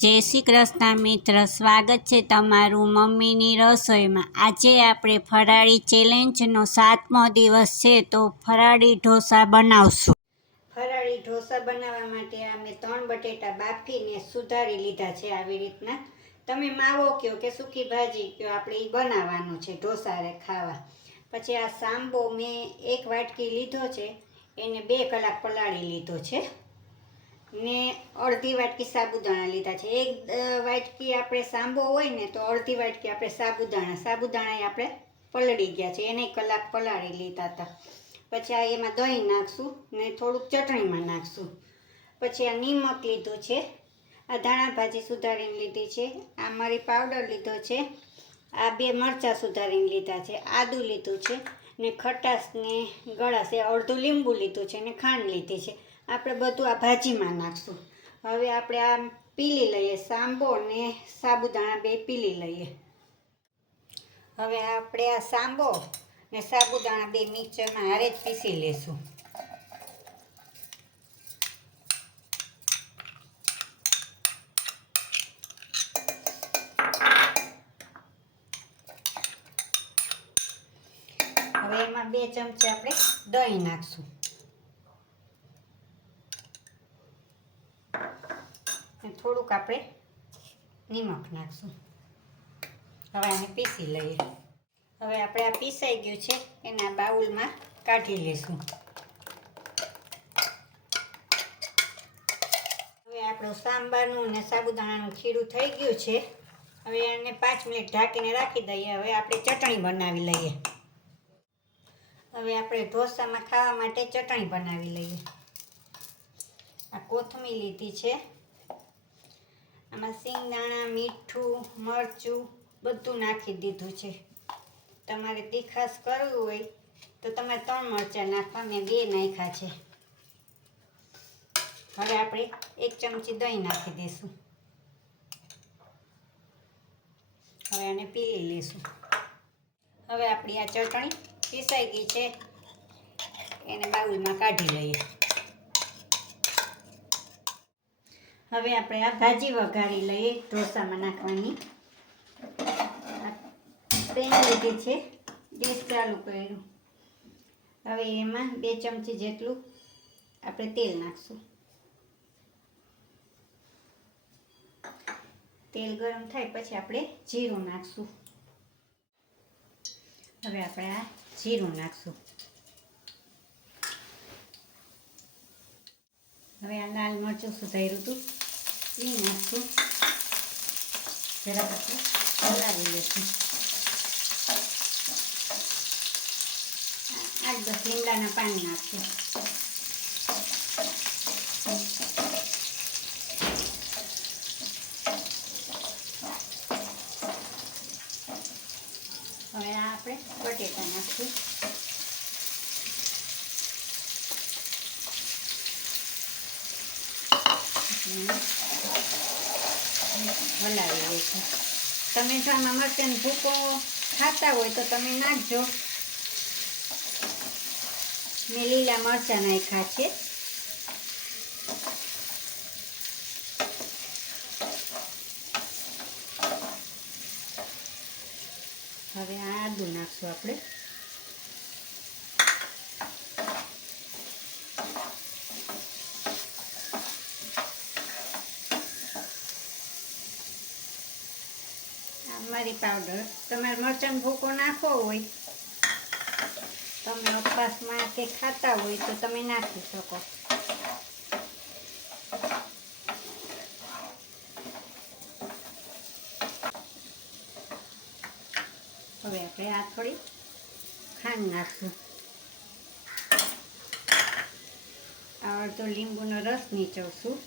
જય શ્રી કૃષ્ણ મિત્ર, સ્વાગત છે તમારું મમ્મીની રસોઈમાં। આજે આપણે ફરાળી ચેલેન્જનો 7મો દિવસ છે, તો ફરાળી ઢોસા બનાવશું। ફરાળી ઢોસા બનાવવા માટે અમે 3 બટેટા બાફીને સુધારી લીધા છે। આવી રીતના તમે માવો કયો કે સૂકી ભાજી કયો, આપણે એ બનાવવાનું છે ઢોસા ખાવા। પછી આ સાંબો મેં 1 વાટકી લીધો છે, એને 2 કલાક પલાળી લીધો છે ને અડધી વાટકી સાબુદાણા લીધા છે। 1 વાટકી આપણે સાંબો હોય ને તો અડધી વાટકી આપણે સાબુદાણા આપણે પલળી ગયા છે, એને કલાક પલાળી લીધા હતા। પછી આ એમાં દહીં નાખશું ને થોડુંક ચટણીમાં નાખશું। પછી આ નિમક લીધું છે, આ ધાણા ભાજી સુધારીને લીધી છે, આ મરી પાવડર લીધો છે, આ 2 મરચાં સુધારીને લીધા છે, આદું લીધું છે ને ખટાશ ને ગળાશ એ અડધું લીંબુ લીધું છે ને ખાંડ લીધી છે। આપણે બધું આ ભાજીમાં નાખશું। હવે આપણે આ પીલી લઈએ, સાંબો ને સાબુદાણા 2 પીલી લઈએ। હવે આપણે આ સાંબો ને સાબુદાણા 2 મિક્સરમાં હારે જ પીસી લેશું। હવે એમાં 2 ચમચી આપણે દહીં નાખશું અને થોડુંક આપણે નિમક નાખશું। હવે આને પીસી લઈએ। હવે આપણે આ પીસાઈ ગયું છે, એના બાઉલમાં કાઢી લેશું। હવે આપણું સાંબારનું અને સાબુદાણાનું ખીરું થઈ ગયું છે। હવે એને 5 મિનિટ ઢાંકીને રાખી દઈએ। હવે આપણે ચટણી બનાવી લઈએ। હવે આપણે ઢોસામાં ખાવા માટે ચટણી બનાવી લઈએ। આ કોથમીર લીધી છે, આમાં સિંગદાણા, મીઠું, મરચું બધું નાખી દીધું છે। તમારે તીખાશ કરવું હોય તો તમારે 3 મરચાં નાખવા, મેં 2 નાખ્યા છે। હવે આપણે 1 ચમચી દહીં નાખી દઈશું। હવે આને પીલી લઈશું। હવે આપણી આ ચટણી પીસાઈ ગઈ છે, એને બાઉલમાં કાઢી લઈએ। હવે આપણે આ ભાજી વઘારી લઈએ ઢોસામાં નાખવાની। પેન લીધી છે, ગેસ ચાલુ કર્યું। હવે એમાં 2 ચમચી જેટલું આપણે તેલ નાખશું। તેલ ગરમ થાય પછી આપણે જીરું નાખશું। હવે આપણે આ જીરું નાખશું। હવે આ લાલ મરચું સુધાર્યું હતું એ નાખશું। જરાક આપણે હલાવી લઈશું। 8-10 લીમડાના પાન નાખશું। હવે આ આપણે બટેટા નાખશું। હલાવી લઈશું। તમે જો આમાં મરચાંનો ભૂકો ખાતા હોય તો તમે નાખજો, મેં લીલા મરચાં નાખ્યા છે। હવે આ આદું નાખશું આપણે। મરી પાવડર, તમારે મરચાંનો ભૂકો નાખવો હોય, તમે ઉપવાસમાં કે ખાતા હોય તો તમે નાખી શકો। હવે આપણે આ થોડી ખાંડ નાખશું। આ અડધો લીંબુનો રસ નીચોવશું।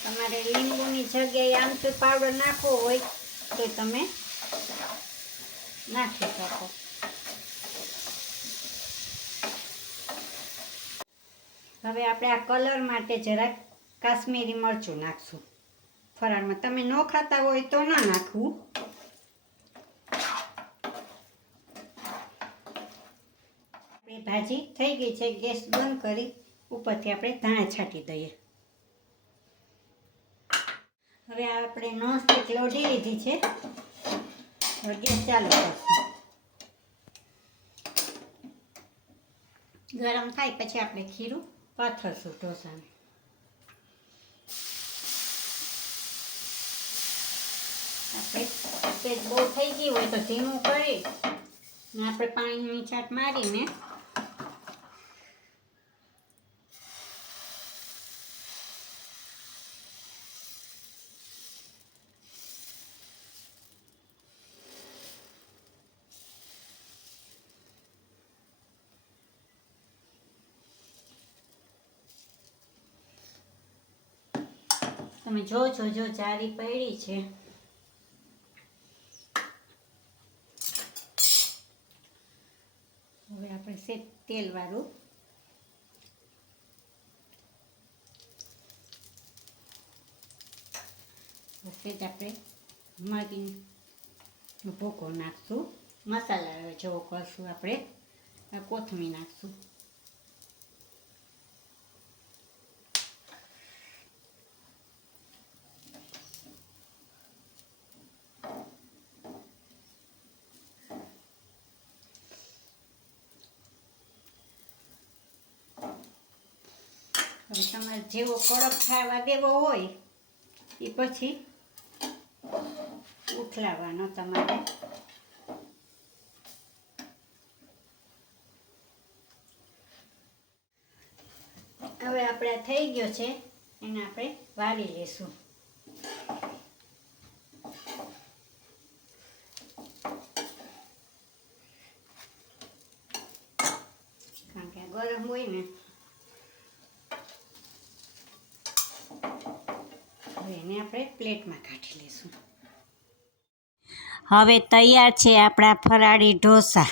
તમારે લીંબુની જગ્યાએ આમચૂર પાવડર નાખવો હોય તો તમે નાખી શકો। હવે આપણે આ કલર માટે જરાક કાશ્મીરી મરચું નાખશું ફરાળમાં। તમે ન ખાતા હોય તો ન નાખવું। આપણી ભાજી થઈ ગઈ છે, ગેસ બંધ કરી ઉપરથી આપણે ધાણા છાંટી દઈએ। હવે આપણે નોનસ્ટિક લોઢી લીધી છે. હવે ગેસ ચાલુ કરશું. ગરમ થાય પછી આપણે ખીરું પાથરશું ઢોસાને. આપણે પેજ બહુ થઈ ગઈ હોય તો ધીમું કરી આપણે પાણીની છાંટ મારીને તમે જો જારી પડી છે. હવે આપણે સેજ તેલવાળું સેજ આપણે મરીનો ભૂકો નાખશું. મસાલા જેવો કરશું. આપણે કોથમીર નાખશું. હવે તમારે જેવો કડક ખાવા દેવો હોય એ પછી ઉથલાવવાનો તમારે. હવે આપણે થઈ ગયો છે એને આપણે વાળી લઈશું. કારણ કે ગરમ હોય ને એને આપણે પ્લેટમાં કાઢી લઈશું. હવે તૈયાર છે આપણા ફરાળી ઢોસા.